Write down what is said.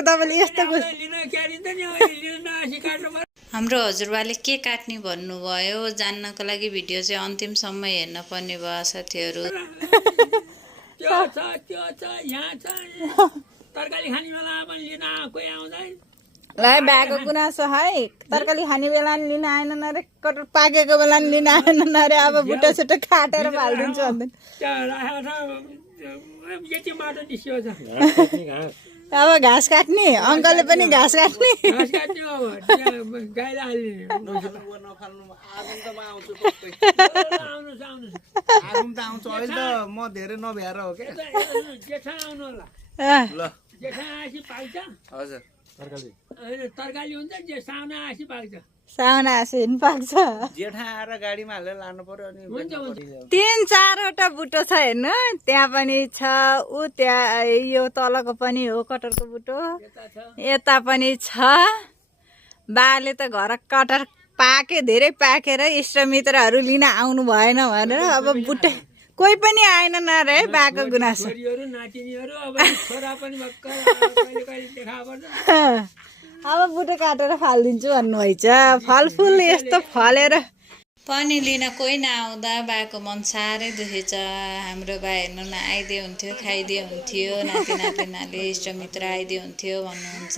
अब तपाईँले यस्तो हाम्रो हजुरबाले के काट्ने भन्नुभयो जान्नको लागि भिडियो चाहिँ अन्तिमसम्म हेर्न पर्ने भयो साथीहरू। तरकारी खाने बेला पनि लिन कोही आउँदैन ल भएको गुनासो है तरकारी खाने बेला नि लिन आएन अरे कटुर पाकेको बेला नि लिन आएन अरे अब बुट्टा छुट्टा काटेर हालिदिन्छु भन्दैन। यति माटो निस्कियो छ अब घाँस काट्ने अङ्कलले पनि घाँस काट्ने घाँस काट्ने अब गाईलाई हाल्ने आउनुहोस् आउनुहोस् आगुम त आउँछ अहिले त म धेरै नभ्याएर हो क्या जेठा आउनु होला ल जेठा आएपछि पाक्छ हजुर तरकारी हुन्छ जे साउन आएपछि पाक्छ साउना आसिन पाक्छ। जेठा आएर गाडीमा हालेर लानु पर्यो अनि 3-4वटा बुटो छ हेर्नु त्यहाँ पनि छ ऊ त्यहाँ यो तलको पनि हो कटरको बुटो यता पनि छ। बाले त घर कटर पाके धेरै पाकेर इष्टमित्रहरू लिन आउनु भएन भनेर अब बुट्टे कोही पनि आएनन् अरे है बाको गुनासो। नातिनीहरू अब छोरा पनि भर्खर कहिले कहिले देखा पर्छ अब बुटो काटेर फालिदिन्छु भन्नुभएछ। फलफुल यस्तो फलेर पनि लिन कोही नआउँदा बाको मन साह्रै दुखेछ। हाम्रो बा हेर्नु न आइदिए हुन्थ्यो खाइदिए हुन्थ्यो नाति नातिनाले इष्टमित्र आइदिए हुन्थ्यो भन्नुहुन्छ।